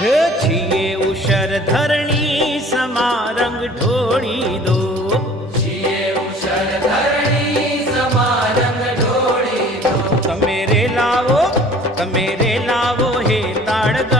હે છીએ ઉષર ધરણી સમા રંગ ઢોળી દો, છીએ ઉષર ધરણી સમા રંગ ઢોળી દો. તમે રે લાવો હે તાળગા